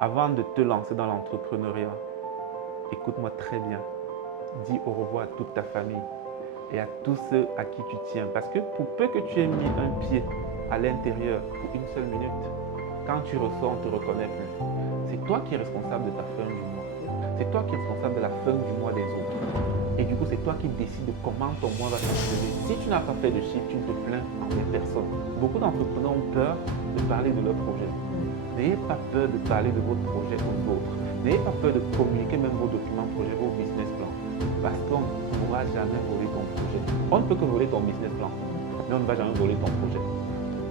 Avant de te lancer dans l'entrepreneuriat, écoute-moi très bien. Dis au revoir à toute ta famille et à tous ceux à qui tu tiens. Parce que pour peu que tu aies mis un pied à l'intérieur pour une seule minute, quand tu ressors, on ne te reconnaît plus. C'est toi qui es responsable de ta fin du mois. C'est toi qui es responsable de la fin du mois des autres. Et du coup, c'est toi qui décides de comment ton mois va s'achever. Si tu n'as pas fait de chiffre, tu ne te plains envers personne. Beaucoup d'entrepreneurs ont peur de parler de leur projet. N'ayez pas peur de parler de votre projet aux autres. N'ayez pas peur de communiquer même vos documents projets, vos business plans. Parce qu'on ne pourra jamais voler ton projet. On ne peut que voler ton business plan, mais on ne va jamais voler ton projet.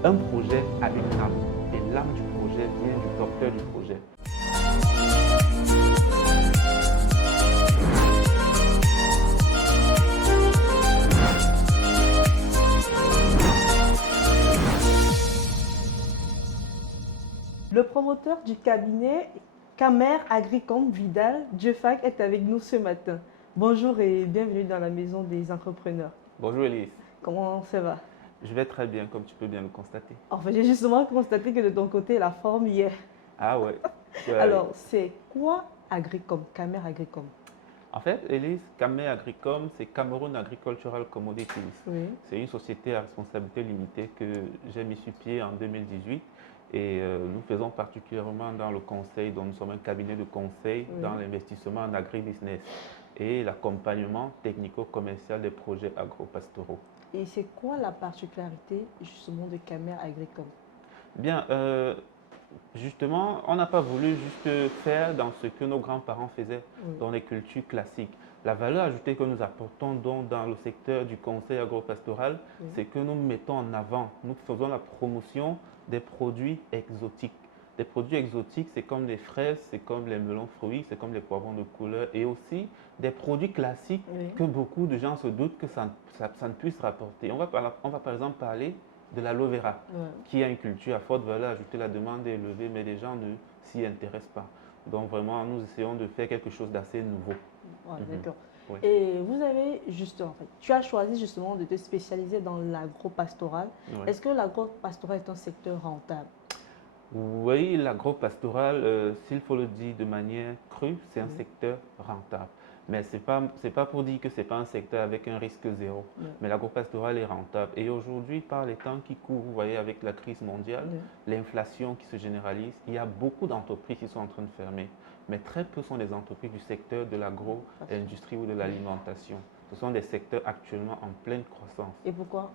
Un projet a une âme. Et l'âme du projet vient du porteur du projet. Le promoteur du cabinet Camer Agricom Vidal, Dieufag, est avec nous ce matin. Bonjour et bienvenue dans la maison des entrepreneurs. Bonjour Elise. Comment ça va? Je vais très bien, comme tu peux bien le constater. En fait, j'ai justement constaté que de ton côté, la forme y est. Ah ouais. Alors, c'est quoi Agricom, Camer Agricom? En fait, Elise, Camé Agricom, c'est Cameroun Agricultural Commodities. Oui. C'est une société à responsabilité limitée que j'ai mis sur pied en 2018 et nous faisons particulièrement dans le conseil, donc nous sommes un cabinet de conseil dans l'investissement en agribusiness et l'accompagnement technico-commercial des projets agro-pastoraux. Et c'est quoi la particularité justement de Camer Agricom? Bien, justement, on n'a pas voulu juste faire dans ce que nos grands-parents faisaient dans les cultures classiques. La valeur ajoutée que nous apportons donc dans le secteur du conseil agropastoral, c'est que nous mettons en avant, nous faisons la promotion des produits exotiques. Des produits exotiques, c'est comme les fraises, c'est comme les melons fruits, c'est comme les poivrons de couleur et aussi des produits classiques que beaucoup de gens se doutent que ça ne puisse rapporter. On va par exemple parler de l'aloe vera, qui a une culture à forte valeur ajoutée, la demande est élevée, mais les gens ne s'y intéressent pas. Donc vraiment, nous essayons de faire quelque chose d'assez nouveau. D'accord. Oui. Et vous avez justement, en fait, tu as choisi justement de te spécialiser dans l'agro-pastoral. Est-ce que l'agro-pastoral est un secteur rentable? Oui, l'agro-pastoral, s'il faut le dire de manière crue, c'est un secteur rentable. Mais ce n'est pas pour dire que ce n'est pas un secteur avec un risque zéro. Mais l'agro-pastoral est rentable. Et aujourd'hui, par les temps qui courent, vous voyez, avec la crise mondiale, l'inflation qui se généralise, il y a beaucoup d'entreprises qui sont en train de fermer. Mais très peu sont des entreprises du secteur de l'agro-industrie ou de l'alimentation. Ce sont des secteurs actuellement en pleine croissance. Et pourquoi?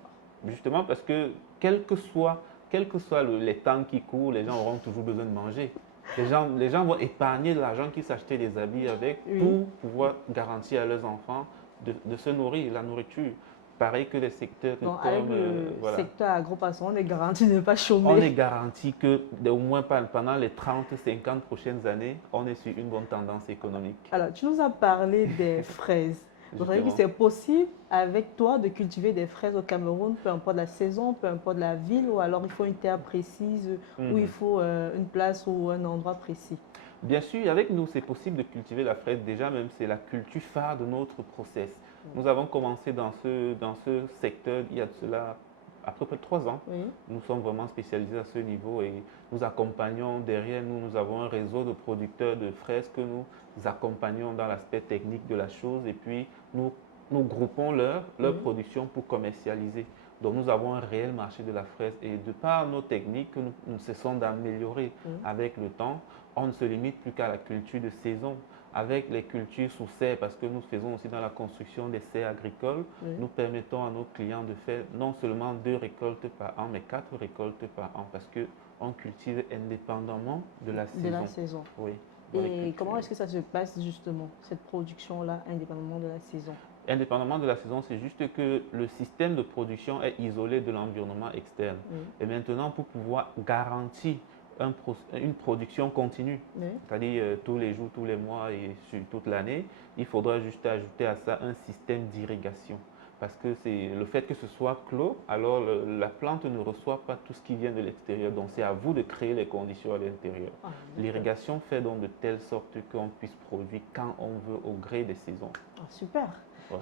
Justement parce que, quels que soient les temps qui courent, les gens auront toujours besoin de manger. Les gens vont épargner de l'argent qu'ils s'achetaient des habits avec pour pouvoir garantir à leurs enfants de se nourrir, la nourriture. Pareil que les secteurs donc, comme… avec le secteur agro-pastoral, on est garanti de ne pas chômer. On est garanti que, au moins pendant les 30-50 prochaines années, on est sur une bonne tendance économique. Alors, tu nous as parlé des fraises. Vous savez que c'est possible avec toi de cultiver des fraises au Cameroun, peu importe la saison, peu importe la ville, ou alors il faut une terre précise, ou il faut une place ou un endroit précis? Bien sûr, avec nous, c'est possible de cultiver la fraise. Déjà, même, c'est la culture phare de notre process. Nous avons commencé dans ce secteur il y a de cela à peu près 3 ans. Nous sommes vraiment spécialisés à ce niveau et nous accompagnons derrière nous. Nous avons un réseau de producteurs de fraises que nous accompagnons dans l'aspect technique de la chose et puis nous groupons leur production pour commercialiser. Donc nous avons un réel marché de la fraise et de par nos techniques que nous cessons d'améliorer avec le temps, on ne se limite plus qu'à la culture de saison. Avec les cultures sous serre, parce que nous faisons aussi dans la construction des serres agricoles, nous permettons à nos clients de faire non seulement 2 récoltes par an, mais 4 récoltes par an, parce qu'on cultive indépendamment de la saison. De la saison. Oui. Et comment est-ce que ça se passe justement, cette production-là, indépendamment de la saison? Indépendamment de la saison, c'est juste que le système de production est isolé de l'environnement externe. Et maintenant, pour pouvoir garantir une production continue, c'est-à-dire tous les jours, tous les mois et sur toute l'année, il faudra juste ajouter à ça un système d'irrigation. Parce que c'est le fait que ce soit clos, alors la plante ne reçoit pas tout ce qui vient de l'extérieur. Donc c'est à vous de créer les conditions à l'intérieur. L'irrigation fait donc de telle sorte qu'on puisse produire quand on veut au gré des saisons. Super.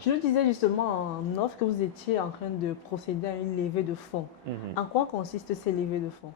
Je nous disais justement en off que vous étiez en train de procéder à une levée de fonds. En quoi consistent ces levées de fonds?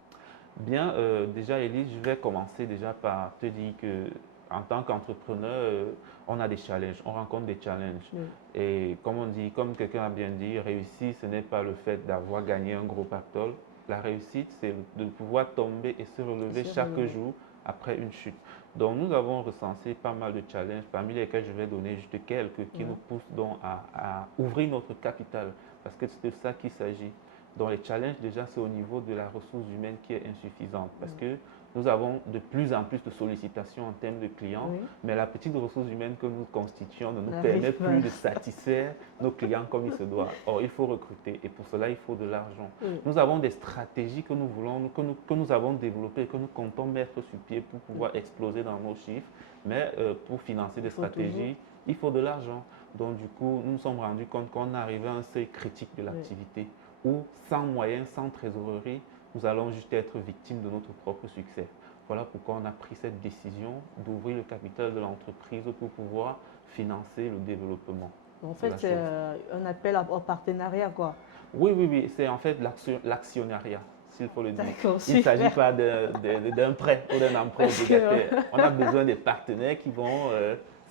Bien, déjà, Elise, je vais commencer déjà par te dire que en tant qu'entrepreneur, on a des challenges, on rencontre des challenges. Oui. Et comme on dit, comme quelqu'un a bien dit, réussir, ce n'est pas le fait d'avoir gagné un gros pactole. La réussite, c'est de pouvoir tomber et se relever Se chaque relever. jour après une chute. Donc, nous avons recensé pas mal de challenges, parmi lesquels je vais donner juste quelques qui nous Ouais. poussent donc à ouvrir notre capital, parce que c'est de ça qu'il s'agit. Donc les challenges, déjà, c'est au niveau de la ressource humaine qui est insuffisante parce que nous avons de plus en plus de sollicitations en termes de clients, Oui. mais la petite ressource humaine que nous constituons ne nous N'arrive permet pas. plus de satisfaire nos clients comme il se doit. Or, il faut recruter et pour cela, il faut de l'argent. Oui. Nous avons des stratégies que nous voulons, que nous avons développées, que nous comptons mettre sur pied pour pouvoir exploser dans nos chiffres, mais pour financer Il des faut toujours. stratégies, il faut de l'argent. Donc, du coup, nous nous sommes rendus compte qu'on arrivait à un seuil critique de Oui. l'activité où, sans moyens, sans trésorerie, nous allons juste être victimes de notre propre succès. Voilà pourquoi on a pris cette décision d'ouvrir le capital de l'entreprise pour pouvoir financer le développement En de fait, la c'est chose. un appel au partenariat, quoi. Oui, oui, oui, c'est en fait l'actionnariat, s'il faut le dire. D'accord, Il ne s'agit super. pas d'un prêt ou d'un emprunt Parce que obligataire. On a besoin des partenaires qui vont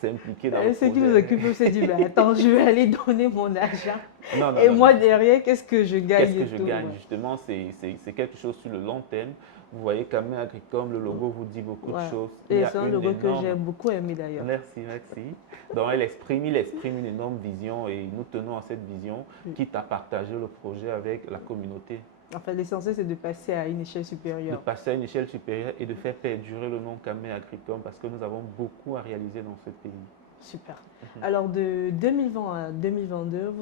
s'impliquer dans le ceux qui nous projet. occupent se disent, ben, attends, je vais aller donner mon argent. Non, non, Et non, non. moi, derrière, qu'est-ce que je Qu'est-ce gagne que et je tout. gagne Ouais. justement? C'est quelque chose sur le long terme. Vous voyez, Camé Agricom, le logo vous dit beaucoup de Ouais. choses. Il y Et a c'est un une logo que j'ai énorme. beaucoup aimé d'ailleurs. Merci, merci. Donc, il exprime une énorme vision et nous tenons à cette vision, Oui. quitte à partager le projet avec la communauté, En fait, l'essentiel, c'est de passer à une échelle de supérieure. passer à une échelle supérieure et de faire perdurer le nom Camé Agricom parce que nous avons beaucoup à réaliser dans ce pays. Super. Mhm. Alors, de 2020 à 2022,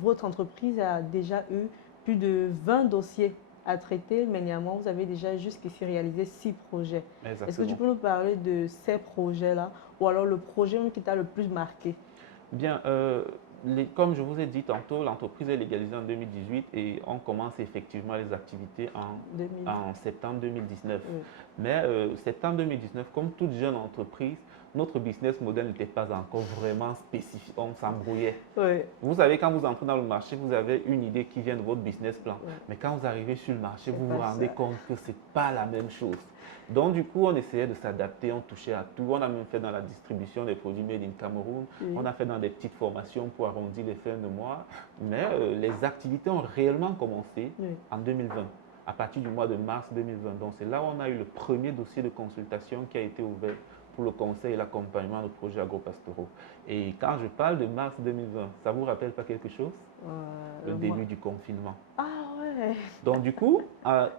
votre entreprise a déjà eu plus de 20 dossiers à traiter, mais néanmoins, vous avez déjà jusqu'ici réalisé 6 projets. Est-ce que tu Exactement. peux nous parler de ces projets-là ou alors le projet qui t'a le plus marqué? Bien, comme je vous ai dit tantôt, l'entreprise est légalisée en 2018 et on commence effectivement les activités 2000. en septembre 2019. Oui. Mais septembre 2019, comme toute jeune entreprise, notre business model n'était pas encore vraiment spécifique, on s'embrouillait. Oui. Vous savez, quand vous entrez dans le marché, vous avez une idée qui vient de votre business plan. Oui. Mais quand vous arrivez sur le marché, C'est vous vous pas rendez ça. compte que ce n'est pas la même chose. Donc, du coup, on essayait de s'adapter, on touchait à tout. On a même fait dans la distribution des produits made in Cameroun. Oui. On a fait dans des petites formations pour arrondir les fins de mois. Mais les activités ont réellement commencé Oui. en 2020, à partir du mois de mars 2020. Donc, c'est là où on a eu le premier dossier de consultation qui a été ouvert pour le conseil et l'accompagnement de projets agropastoraux. Et quand je parle de mars 2020, ça ne vous rappelle pas quelque chose? Le Moi. début du confinement. Ah ouais. Donc du coup,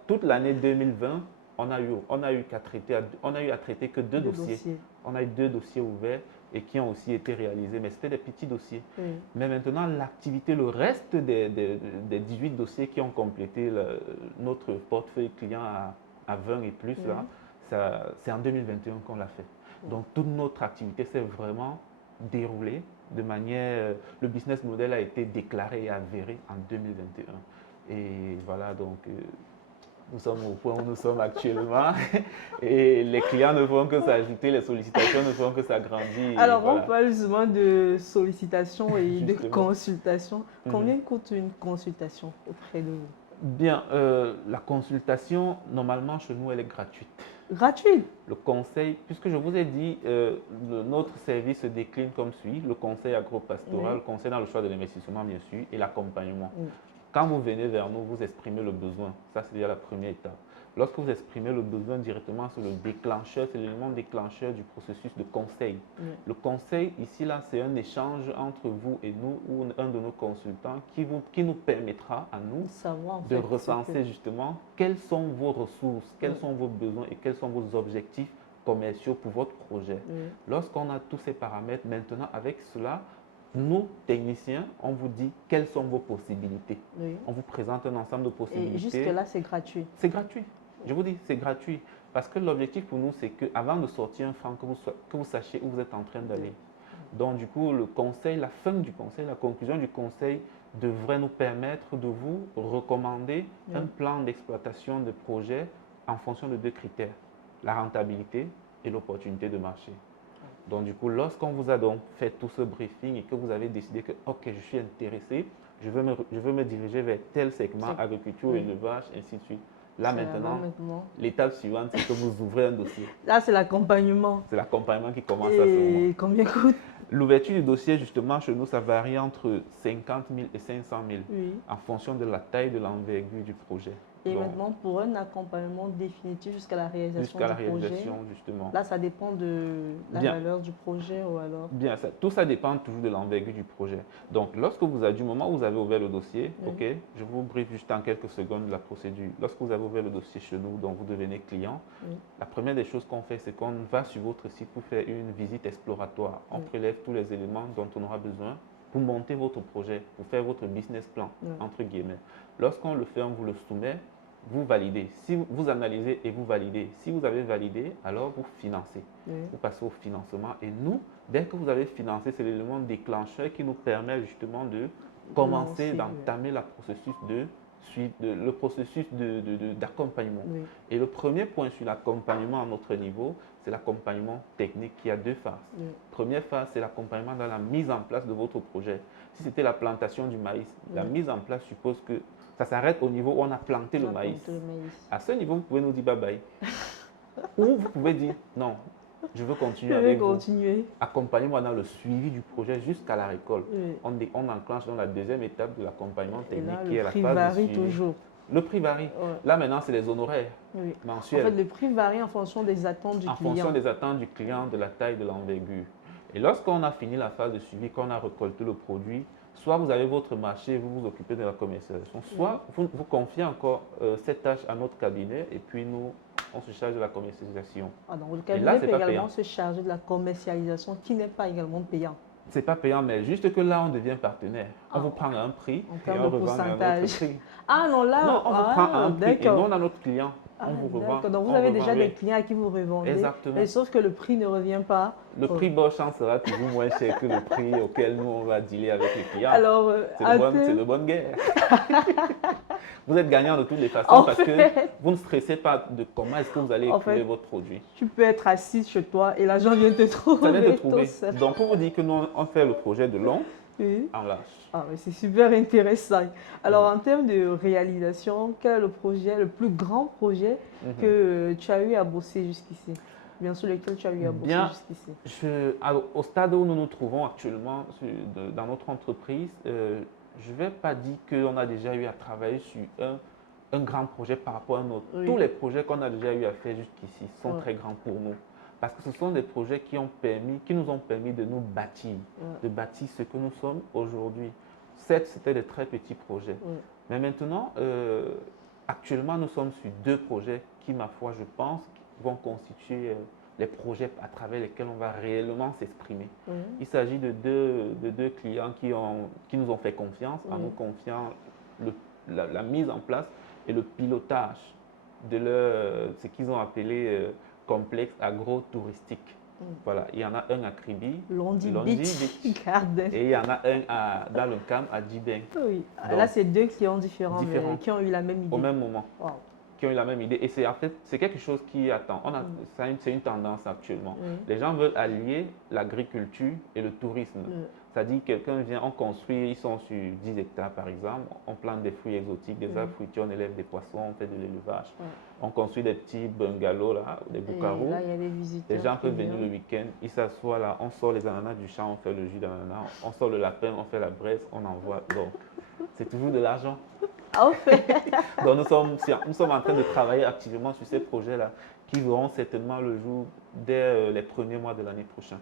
toute l'année 2020, on a eu à traiter que deux Deux dossiers. dossiers. On a eu deux dossiers ouverts et qui ont aussi été réalisés, mais c'était des petits dossiers. Oui. Mais maintenant, l'activité, le reste des 18 dossiers qui ont complété notre portefeuille client à 20 et plus, Oui. là, c'est en 2021 qu'on l'a fait. Donc toute notre activité s'est vraiment déroulée de manière, le business model a été déclaré et avéré en 2021. Et voilà, donc nous sommes au point où nous sommes actuellement et les clients ne font que s'ajouter, les sollicitations ne font que s'agrandir. Alors, on Voilà, parle souvent de sollicitation et de justement. consultation. Mhm. Combien coûte une consultation auprès de vous? Bien, la consultation, normalement, chez nous, elle est gratuite. Gratuite? Le conseil, puisque je vous ai dit, notre service se décline comme suit, le conseil agropastoral, Oui. le conseil dans le choix de l'investissement, bien sûr, et l'accompagnement. Oui. Quand vous venez vers nous, vous exprimez le besoin. Ça, c'est déjà la première étape. Lorsque vous exprimez le besoin directement, c'est le déclencheur, c'est l'élément déclencheur du processus de conseil. Oui. Le conseil, ici, là, c'est un échange entre vous et nous ou un de nos consultants qui nous permettra à nous Savoir en de fait recenser justement quelles sont vos ressources, quels sont vos besoins et quels sont vos objectifs commerciaux pour votre projet. Oui. Lorsqu'on a tous ces paramètres, maintenant, avec cela, nous, techniciens, on vous dit quelles sont vos possibilités. Oui. On vous présente un ensemble de Et possibilités. jusque-là, c'est gratuit. C'est gratuit. Je vous dis, c'est gratuit. Parce que l'objectif pour nous, c'est qu'avant de sortir un franc, que vous sachiez où vous êtes en train d'aller. Donc, du coup, le conseil, la fin du conseil, la conclusion du conseil devrait nous permettre de vous recommander un plan d'exploitation de projet en fonction de deux critères, la rentabilité et l'opportunité de marché. Donc, du coup, lorsqu'on vous a donc fait tout ce briefing et que vous avez décidé que, OK, je suis intéressé, je veux me diriger vers tel segment, agriculture, élevage, ainsi de suite, Là maintenant, l'étape suivante, c'est que vous ouvrez un dossier. Là, c'est l'accompagnement. C'est l'accompagnement qui commence à ce moment. Et combien coûte? L'ouverture du dossier, justement, chez nous, ça varie entre 50 000 et 500 000 Oui. en fonction de la taille, de l'envergure du projet. Et donc, maintenant, pour un accompagnement définitif jusqu'à la réalisation du projet, justement. Là, ça dépend de la valeur du projet ou alors? Bien, tout ça dépend toujours de l'envergure du projet. Donc, lorsque vous avez, du moment où vous avez ouvert le dossier, oui. ok, je vous briefe juste en quelques secondes de la procédure. Lorsque vous avez ouvert le dossier chez nous, dont vous devenez client, oui. La première des choses qu'on fait, c'est qu'on va sur votre site pour faire une visite exploratoire. On prélève tous les éléments dont on aura besoin pour monter votre projet, pour faire votre business plan, entre guillemets. Lorsqu'on le fait, on vous le soumet, vous validez. Si vous analysez et vous validez, si vous avez validé, alors vous financez. Vous passez au financement. Et nous, dès que vous avez financé, c'est l'élément déclencheur qui nous permet justement de commencer, d'entamer le processus d'accompagnement. Et le premier point sur l'accompagnement à notre niveau, c'est l'accompagnement technique qui a deux phases. Première phase, c'est l'accompagnement dans la mise en place de votre projet. Si c'était la plantation du maïs, la mise en place suppose que ça s'arrête au niveau où on a planté le maïs. À ce niveau, vous pouvez nous dire bye bye. Ou vous pouvez dire non, je veux continuer avec vous. Accompagnez-moi dans le suivi du projet jusqu'à la récolte. On enclenche dans la deuxième étape de l'accompagnement technique qui est la phase de suivi. Toujours. Le prix varie. Là maintenant, c'est les honoraires mensuels. En fait, le prix varie en fonction des attentes du client. En fonction des attentes du client, de la taille, de l'envergure. Et lorsqu'on a fini la phase de suivi, qu'on a récolté le produit, soit vous avez votre marché et vous vous occupez de la commercialisation, soit vous confiez encore cette tâche à notre cabinet et puis nous, on se charge de la commercialisation. Donc le cabinet peut également se charger de la commercialisation qui n'est pas également payant. C'est pas payant, mais juste que là, on devient partenaire. On vous prend un prix et on revend un autre prix. Non, là, non, on vous prend un prix et nous, on a notre client. On vous revend. Donc vous avez déjà des clients à qui vous revendez. Exactement. Mais sauf que le prix ne revient pas. Le prix Bosch sera toujours moins cher que le prix auquel nous, on va dealer avec les clients. Alors, c'est de bonne guerre. Vous êtes gagnant de toutes les façons parce que vous ne stressez pas de comment est-ce que vous allez écouler votre produit. Tu peux être assis chez toi et l'agent vient te trouver. Ça vient te trouver. Donc, on vous dit que nous, on fait le projet de long en lâche. C'est super intéressant. Alors, en termes de réalisation, quel est le plus grand projet que tu as eu à bosser jusqu'ici? Bien sûr, lequel tu as eu à bosser jusqu'ici? Au stade où nous nous trouvons actuellement dans notre entreprise, je ne vais pas dire qu'on a déjà eu à travailler sur un grand projet par rapport à un autre. Tous les projets qu'on a déjà eu à faire jusqu'ici sont très grands pour nous. Parce que ce sont des projets qui nous ont permis de nous bâtir, de bâtir ce que nous sommes aujourd'hui. Certes, c'était de très petits projets. Mais maintenant, actuellement, nous sommes sur deux projets qui, ma foi, je pense, vont constituer les projets à travers lesquels on va réellement s'exprimer. Il s'agit de deux clients qui nous ont fait confiance, en nous confiant la mise en place et le pilotage de ce qu'ils ont appelé complexe agro-touristique. Voilà, il y en a un à Kribi, Londi Beach Garden. Et il y en a un dans le camp à Djibeng. Oui, là c'est deux clients différents. Mais qui ont eu la même idée. Au même moment. Qui ont eu la même idée. Et c'est en fait, c'est quelque chose qui attend. C'est une tendance actuellement. Les gens veulent allier l'agriculture et le tourisme. C'est-à-dire, quelqu'un vient, on construit, ils sont sur 10 hectares par exemple, on plante des fruits exotiques, des arbres fruitiers, on élève des poissons, on fait de l'élevage. On construit des petits bungalows, là, des boucarous. Là, il y a des visiteurs. Les gens peuvent venir le week-end, ils s'assoient là, on sort les ananas du champ, on fait le jus d'ananas, on sort le lapin, on fait la braise, on envoie. Donc, c'est toujours de l'argent. Donc, nous sommes en train de travailler activement sur ces projets-là qui verront certainement le jour dès les premiers mois de l'année prochaine.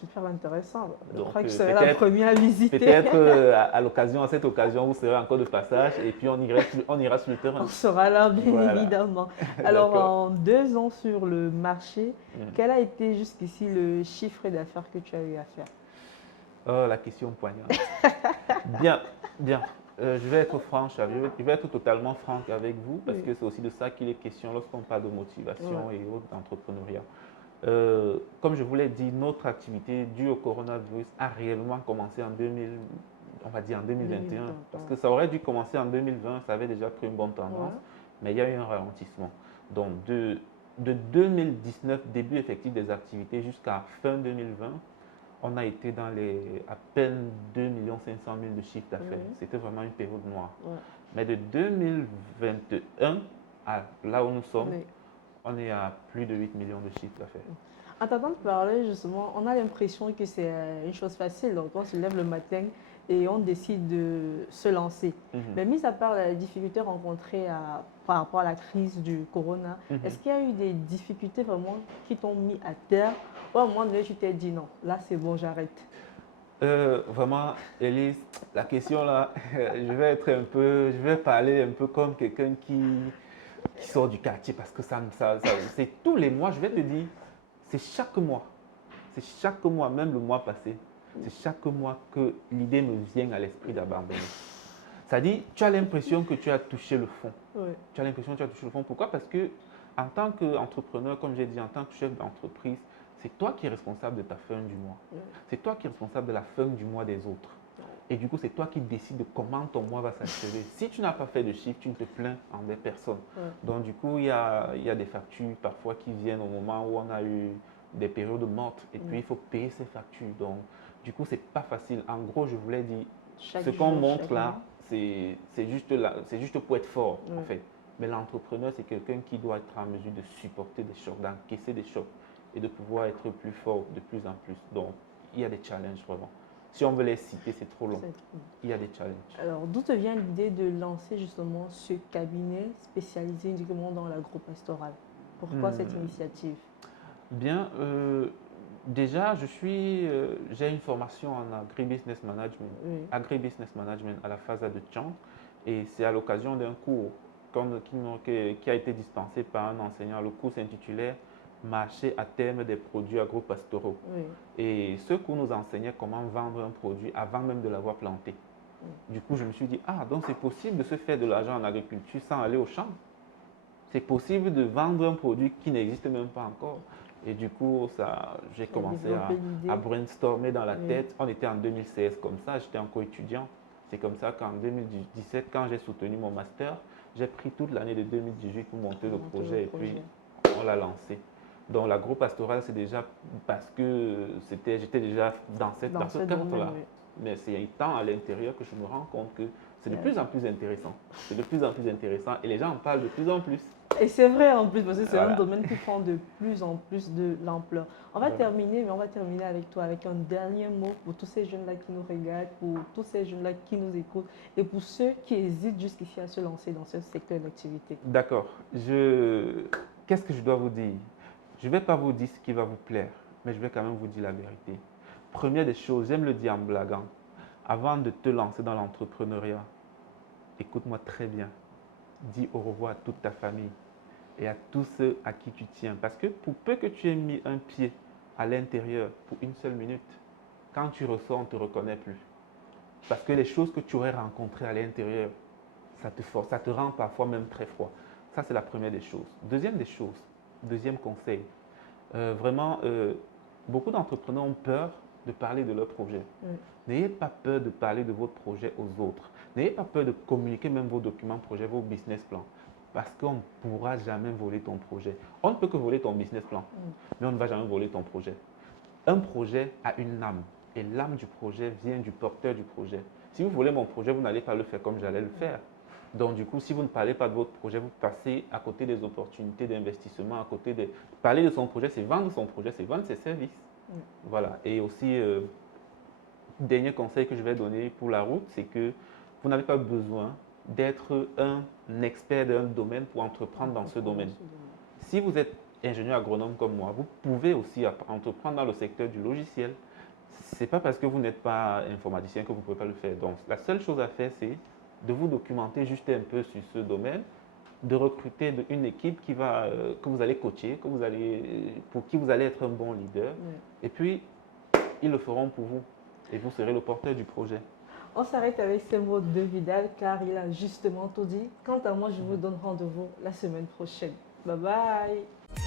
Super intéressant. Je Donc, crois que je serai la première à visiter. Peut-être à cette occasion, vous serez encore de passage et puis on ira sur le terrain. On sera là, bien évidemment. Alors, en 2 ans sur le marché, quel a été jusqu'ici le chiffre d'affaires que tu as eu à faire? Oh, la question poignante. Bien. Je vais être franche, je vais être totalement franc avec vous parce que c'est aussi de ça qu'il est question lorsqu'on parle de motivation et autres d'entrepreneuriat. Comme je vous l'ai dit, notre activité due au coronavirus a réellement commencé en 2021. Parce que ça aurait dû commencer en 2020, ça avait déjà pris une bonne tendance, mais il y a eu un ralentissement. Donc de 2019, début effectif des activités, jusqu'à fin 2020, on a été dans à peine 2 500 000 de chiffre d'affaires. C'était vraiment une période noire. Mais de 2021 là où nous sommes, Oui. on est à plus de 8 millions de chiffres d'affaires. En t'entendant parler, justement, on a l'impression que c'est une chose facile. Donc, on se lève le matin et on décide de se lancer. Mhm. Mais mis à part la difficulté rencontrée par rapport à la crise du corona, est-ce qu'il y a eu des difficultés vraiment qui t'ont mis à terre ou à un moment donné, tu t'es dit non, là c'est bon, j'arrête? Vraiment, Elise, la question là, je vais parler un peu comme quelqu'un qui sort du quartier parce que c'est tous les mois, je vais te dire, c'est chaque mois. C'est chaque mois, même le mois passé, c'est chaque mois que l'idée me vient à l'esprit d'abandonner. C'est-à-dire, tu as l'impression que tu as touché le fond. Oui. Tu as l'impression que tu as touché le fond. Pourquoi? Parce que en tant qu'entrepreneur, comme j'ai dit, en tant que chef d'entreprise, c'est toi qui es responsable de ta fin du mois. Oui. C'est toi qui es responsable de la fin du mois des autres. Et du coup, c'est toi qui décides de comment ton mois va s'achever. Si tu n'as pas fait de chiffre, tu ne te plains en des personnes. Oui. Donc, du coup, il y a des factures parfois qui viennent au moment où on a eu des périodes mortes. Et puis, il faut payer ces factures. Donc, du coup, c'est pas facile. En gros, je voulais dire, ce qu'on montre là, c'est juste pour être fort, en fait. Mais l'entrepreneur, c'est quelqu'un qui doit être en mesure de supporter des chocs, d'encaisser des chocs et de pouvoir être plus fort de plus en plus. Donc, il y a des challenges vraiment. Si on veut les citer, c'est trop long. Il y a des challenges. Alors, d'où te vient l'idée de lancer justement ce cabinet spécialisé uniquement dans l'agro-pastoral? Pourquoi cette initiative? Bien, déjà, j'ai une formation en agribusiness management, à la FASA de Tian. Et c'est à l'occasion d'un cours qui a été dispensé par un enseignant. Le cours s'intitulait Marché à terme des produits agro-pastoraux. Et ce cours nous enseignait comment vendre un produit avant même de l'avoir planté. Du coup, je me suis dit, donc c'est possible de se faire de l'argent en agriculture sans aller au champ. C'est possible de vendre un produit qui n'existe même pas encore. Et du coup, j'ai commencé à brainstormer dans la tête. On était en 2016 comme ça, j'étais encore étudiant. C'est comme ça qu'en 2017, quand j'ai soutenu mon master, j'ai pris toute l'année de 2018 pour monter le projet et puis on l'a lancé. Donc l'agro-pastoral, c'est déjà parce que j'étais déjà dans ce cadre-là. Mais c'est étant à l'intérieur que je me rends compte que c'est de plus en plus intéressant. C'est de plus en plus intéressant et les gens en parlent de plus en plus. Et c'est vrai en plus, parce que c'est un domaine qui prend de plus en plus de l'ampleur. On va terminer, mais on va terminer avec toi, avec un dernier mot pour tous ces jeunes-là qui nous regardent, pour tous ces jeunes-là qui nous écoutent et pour ceux qui hésitent jusqu'ici à se lancer dans ce secteur d'activité. D'accord. Qu'est-ce que je dois vous dire? Je ne vais pas vous dire ce qui va vous plaire, mais je vais quand même vous dire la vérité. Première des choses, j'aime le dire en blaguant, avant de te lancer dans l'entrepreneuriat, écoute-moi très bien. Dis au revoir à toute ta famille et à tous ceux à qui tu tiens. Parce que pour peu que tu aies mis un pied à l'intérieur pour une seule minute, quand tu ressors, on ne te reconnaît plus. Parce que les choses que tu aurais rencontrées à l'intérieur, ça te force, ça te rend parfois même très froid. Ça, c'est la première des choses. Deuxième conseil, vraiment, beaucoup d'entrepreneurs ont peur de parler de leur projet. N'ayez pas peur de parler de votre projet aux autres. N'ayez pas peur de communiquer même vos documents projets, vos business plans. Parce qu'on ne pourra jamais voler ton projet. On ne peut que voler ton business plan, mais on ne va jamais voler ton projet. Un projet a une âme. Et l'âme du projet vient du porteur du projet. Si vous volez mon projet, vous n'allez pas le faire comme j'allais le faire. Donc, du coup, si vous ne parlez pas de votre projet, vous passez à côté des opportunités d'investissement, à côté de… Parler de son projet, c'est vendre son projet, c'est vendre ses services. Voilà. Et aussi, dernier conseil que je vais donner pour la route, c'est que vous n'avez pas besoin d'être un expert d'un domaine pour entreprendre dans ce domaine. Si vous êtes ingénieur agronome comme moi, vous pouvez aussi entreprendre dans le secteur du logiciel. Ce n'est pas parce que vous n'êtes pas informaticien que vous ne pouvez pas le faire. Donc, la seule chose à faire, c'est de vous documenter juste un peu sur ce domaine, de recruter une équipe que vous allez coacher, pour qui vous allez être un bon leader. Et puis, ils le feront pour vous. Et vous serez le porteur du projet. On s'arrête avec ces mots de Vidal car il a justement tout dit. Quant à moi, je vous donne rendez-vous la semaine prochaine. Bye bye.